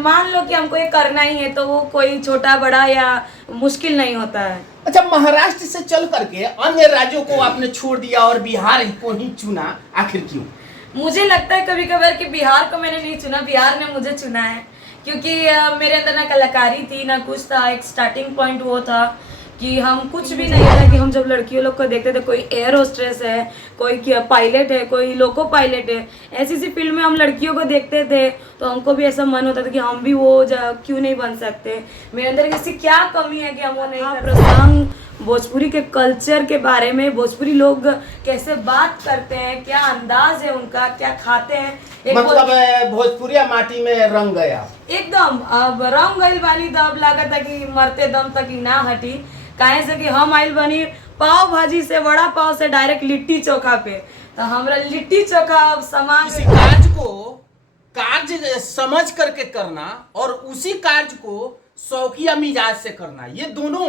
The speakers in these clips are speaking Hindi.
मान लो कि हमको ये करना ही है तो वो कोई छोटा बड़ा या मुश्किल नहीं होता है। अच्छा, महाराष्ट्र से चल करके अन्य राज्यों को आपने छोड़ दिया और बिहार को ही चुना, आखिर क्यों? मुझे लगता है कभी कभार कि बिहार को मैंने नहीं चुना, बिहार ने मुझे चुना है। क्योंकि मेरे अंदर ना कलाकारी थी ना कुछ था। एक स्टार्टिंग पॉइंट वो था कि हम कुछ भी नहीं था कि हम जब लड़कियों लोग को देखते थे, कोई एयर होस्ट्रेस है, कोई पायलट है, कोई लोको पायलट है, ऐसी सी फील्ड में हम लड़कियों को देखते थे तो हमको भी ऐसा मन होता था कि हम भी वो क्यों नहीं बन सकते। मेरे अंदर ऐसी क्या कमी है कि हम वो नहीं कर सकते। भोजपुरी के कल्चर के बारे में, भोजपुरी लोग कैसे बात करते हैं, क्या अंदाज है उनका, क्या खाते हैं, मतलब भोजपुरिया माटी में रंग गया एकदम। अब रंग गइल बानी तो अब लागत है कि मरते दम तक ही ना हटी। काहे से कि हम आइल बनी पाव भाजी से, वड़ा पाव से डायरेक्ट लिट्टी चोखा पे, तो हमरा लिट्टी चोखा अब सामान किसी कार्य को कार्य समझ करके करना और उसी कार्य को शौकिया मिजाज से करना, ये दोनों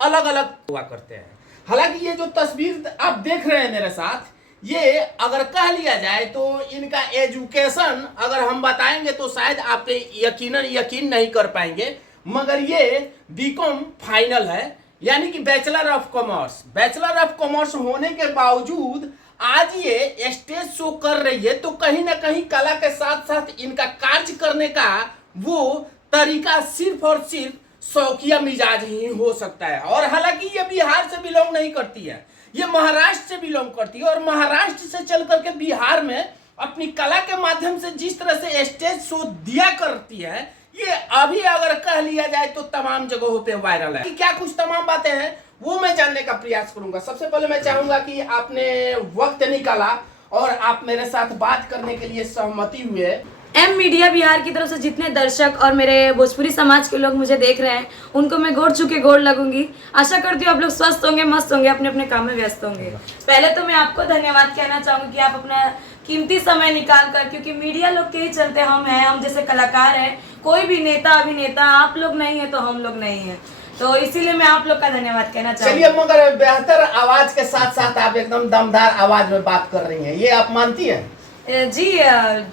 अलग अलग हुआ करते हैं। हालांकि ये जो तस्वीर आप देख रहे हैं मेरे साथ, ये अगर कह लिया जाए तो इनका एजुकेशन अगर हम बताएंगे तो शायद आप पे यकीन नहीं कर पाएंगे, मगर ये बीकॉम फाइनल है, यानी कि bachelor of commerce. Bachelor of commerce होने के बावजूद आज ये स्टेज शो कर रही है, तो कहीं ना कहीं कला के साथ साथ इनका कार्य करने का वो तरीका सिर्फ और सिर्फ शौकिया मिजाज ही हो सकता है। और हालांकि ये बिहार से बिलोंग नहीं करती है, ये महाराष्ट्र से बिलोंग करती है, और महाराष्ट्र से चल करके बिहार में अपनी कला के माध्यम से जिस तरह से स्टेज शो दिया करती है, ये अभी अगर कह लिया जाए तो तमाम जगहों पे वायरल है। कि क्या कुछ तमाम बातें हैं वो मैं जानने का प्रयास करूंगा। सबसे पहले मैं चाहूंगा कि आपने वक्त निकाला और आप मेरे साथ बात करने के लिए सहमति हुए। एम मीडिया बिहार की तरफ से जितने दर्शक और मेरे भोजपुरी समाज के लोग मुझे देख रहे हैं, उनको मैं गोड़ छू के गोड़ लगूंगी। आशा करती हूँ आप लोग स्वस्थ होंगे, मस्त होंगे, अपने अपने काम में व्यस्त होंगे। पहले तो मैं आपको धन्यवाद कहना चाहूंगी कि आप अपना कीमती समय निकाल कर, क्योंकि मीडिया लोग के ही चलते हम हैं, हम जैसे कलाकार हैं, कोई भी नेता अभिनेता आप लोग नहीं है तो हम लोग नहीं है, तो इसीलिए मैं आप लोग का धन्यवाद कहना चाहूंगी। चलिए, मगर बेहतर आवाज के साथ साथ आप एकदम दमदार आवाज में बात कर रही हैं, ये आप मानती हैं? जी,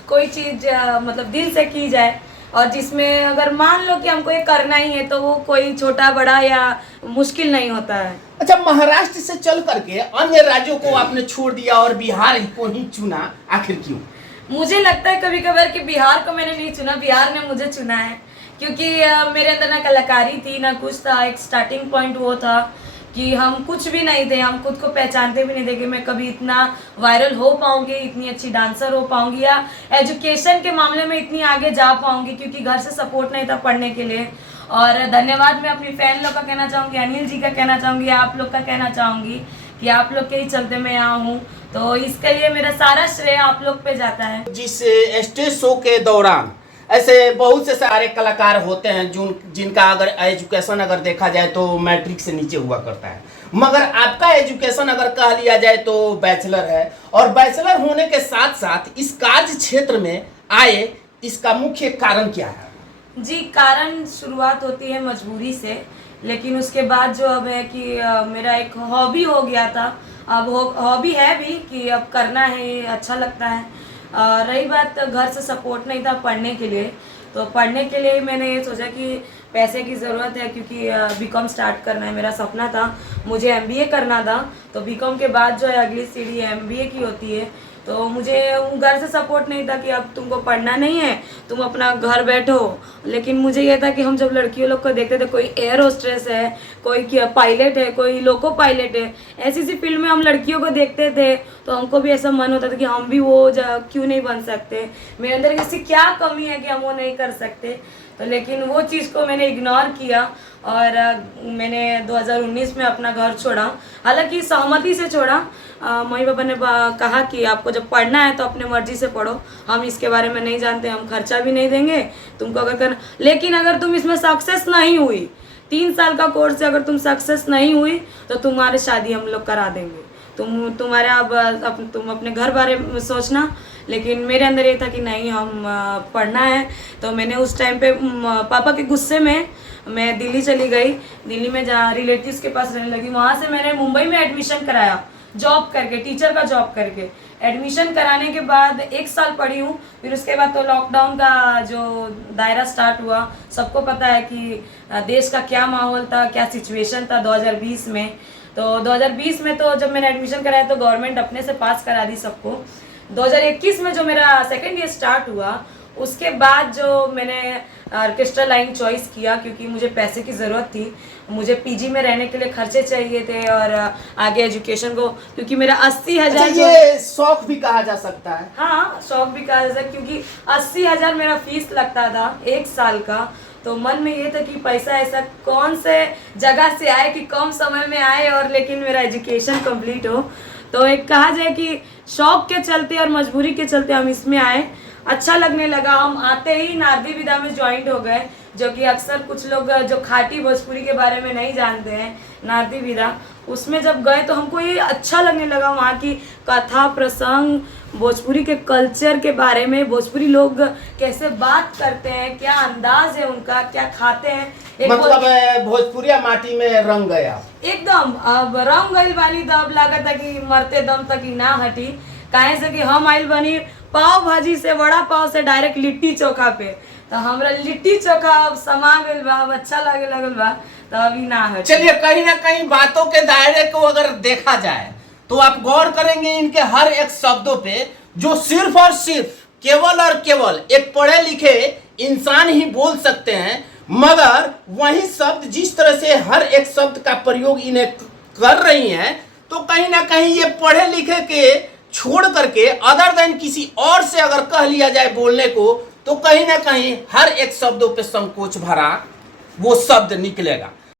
कोई चीज मतलब दिल से की जाए और जिसमें अगर मान लो कि हमको ये करना ही है तो वो कोई छोटा बड़ा या मुश्किल नहीं होता है। अच्छा, महाराष्ट्र से चल करके अन्य राज्यों को आपने छोड़ दिया और बिहार को ही चुना, आखिर क्यों? मुझे लगता है कभी कभार कि बिहार को मैंने नहीं चुना, बिहार ने मुझे चुना है। क्योंकि मेरे अंदर ना कलाकारी थी ना कुछ था। एक स्टार्टिंग पॉइंट वो था कि हम कुछ भी नहीं थे, हम खुद को पहचानते भी नहीं थे कि मैं कभी इतना वायरल हो पाऊंगी, इतनी अच्छी डांसर हो पाऊंगी या एजुकेशन के मामले में इतनी आगे जा पाऊंगी, क्योंकि घर से सपोर्ट नहीं था पढ़ने के लिए। और धन्यवाद मैं अपनी फैन लोग का कहना चाहूँगी, अनिल जी का कहना चाहूँगी, आप लोग का कहना चाहूँगी कि आप लोग के ही चलते मैं यहाँ हूँ, तो इसके लिए मेरा सारा श्रेय आप लोग पे जाता है। जिस स्टेज शो के दौरान ऐसे बहुत से सारे कलाकार होते हैं जिनका अगर एजुकेशन अगर देखा जाए तो मैट्रिक से नीचे हुआ करता है, मगर आपका एजुकेशन अगर कह लिया जाए तो बैचलर है, और बैचलर होने के साथ साथ इस कार्य क्षेत्र में आए, इसका मुख्य कारण क्या है? जी, कारण शुरुआत होती है मजबूरी से, लेकिन उसके बाद जो अब है कि मेरा एक हॉबी हो गया था, अब हॉबी है भी कि अब करना है, अच्छा लगता है। रही बात घर से सपोर्ट नहीं था पढ़ने के लिए, तो पढ़ने के लिए मैंने ये सोचा कि पैसे की ज़रूरत है, क्योंकि बीकॉम स्टार्ट करना है, मेरा सपना था, मुझे एमबीए करना था। तो बीकॉम के बाद जो है अगली सीढ़ी एमबीए की होती है, तो मुझे घर से सपोर्ट नहीं था कि अब तुमको पढ़ना नहीं है, तुम अपना घर बैठो। लेकिन मुझे ये था कि हम जब लड़कियों लोग को देखते थे, कोई एयर होस्ट्रेस है, कोई पायलट है, कोई लोको पायलट है, ऐसी सी फील्ड में हम लड़कियों को देखते थे तो हमको भी ऐसा मन होता था कि हम भी वो क्यों नहीं बन सकते। मेरे अंदर ऐसी क्या कमी है कि हम वो नहीं कर सकते। तो लेकिन वो चीज़ को मैंने इग्नोर किया और मैंने 2019 में अपना घर छोड़ा। हालांकि सहमति से छोड़ा, मम्मी पापा ने कहा कि आपको जब पढ़ना है तो अपने मर्जी से पढ़ो, हम इसके बारे में नहीं जानते, हम खर्चा भी नहीं देंगे तुमको अगर करना। लेकिन अगर तुम इसमें सक्सेस नहीं हुई, 3 साल का कोर्स से अगर तुम सक्सेस नहीं हुई तो तुम्हारी शादी हम लोग करा देंगे, तुम्हारे अब तुम अपने घर बारे में सोचना। लेकिन मेरे अंदर ये था कि नहीं, हम पढ़ना है। तो मैंने उस टाइम पे पापा के गुस्से में मैं दिल्ली चली गई। दिल्ली में जहाँ रिलेटिव्स के पास रहने लगी, वहाँ से मैंने मुंबई में एडमिशन कराया। जॉब करके, टीचर का जॉब करके। एडमिशन कराने के बाद 1 साल पढ़ी हूँ, फिर उसके बाद तो लॉकडाउन का जो दायरा स्टार्ट हुआ, सबको पता है कि देश का क्या माहौल था, क्या सिचुएशन था 2020 में। तो 2020 में तो जब मैंने एडमिशन कराया तो गवर्नमेंट अपने से पास करा दी सबको। 2021 में जो मेरा सेकेंड ईयर स्टार्ट हुआ, उसके बाद जो मैंने ऑर्केस्ट्रा लाइन चॉइस किया, क्योंकि मुझे पैसे की ज़रूरत थी, मुझे पीजी में रहने के लिए खर्चे चाहिए थे और आगे एजुकेशन को, क्योंकि मेरा 80,000 ये शौक भी कहा जा सकता है। हाँ, शौक भी कहा जा सकता है, क्योंकि 80,000 मेरा फीस लगता था 1 साल का। तो मन में ये था कि पैसा ऐसा कौन से जगह से आए कि कम समय में आए और लेकिन मेरा एजुकेशन कंप्लीट हो। तो एक कहा जाए कि शौक के चलते और मजबूरी के चलते हम इसमें आए, अच्छा लगने लगा। हम आते ही नारदी विदा में ज्वाइंट हो गए, जो कि अक्सर कुछ लोग जो खाटी भोजपुरी के बारे में नहीं जानते हैं, नारदी विदा, उसमें जब गए तो हमको ये अच्छा लगने लगा। वहाँ की कथा प्रसंग, भोजपुरी के कल्चर के बारे में, भोजपुरी लोग कैसे बात करते हैं, क्या अंदाज है उनका, क्या खाते हैं, मतलब भोजपुरिया माटी में रंग गया एकदम। अब रंग गइल बानी तो अब लागत है कि मरते दम तक ही ना हटी। काहे से कि हम आइल बनी पाव भाजी से, वड़ा पाव से डायरेक्ट लिट्टी चोखा पे, तो हमरा लिट्टी चोखा अब समा गइल बा, अब अच्छा लगे लगल बा, तो अभी ना हटी। चलिए, कहीं ना कहीं बातों के दायरे को अगर देखा जाए तो आप गौर करेंगे इनके हर एक शब्दों पे, जो सिर्फ और सिर्फ केवल और केवल एक पढ़े लिखे इंसान ही बोल सकते हैं, मगर वही शब्द जिस तरह से हर एक शब्द का प्रयोग इन्हें कर रही हैं, तो कहीं ना कहीं ये पढ़े लिखे के छोड़ करके अदर देन किसी और से अगर कह लिया जाए बोलने को, तो कहीं ना कहीं हर एक शब्दों पे संकोच भरा वो शब्द निकलेगा।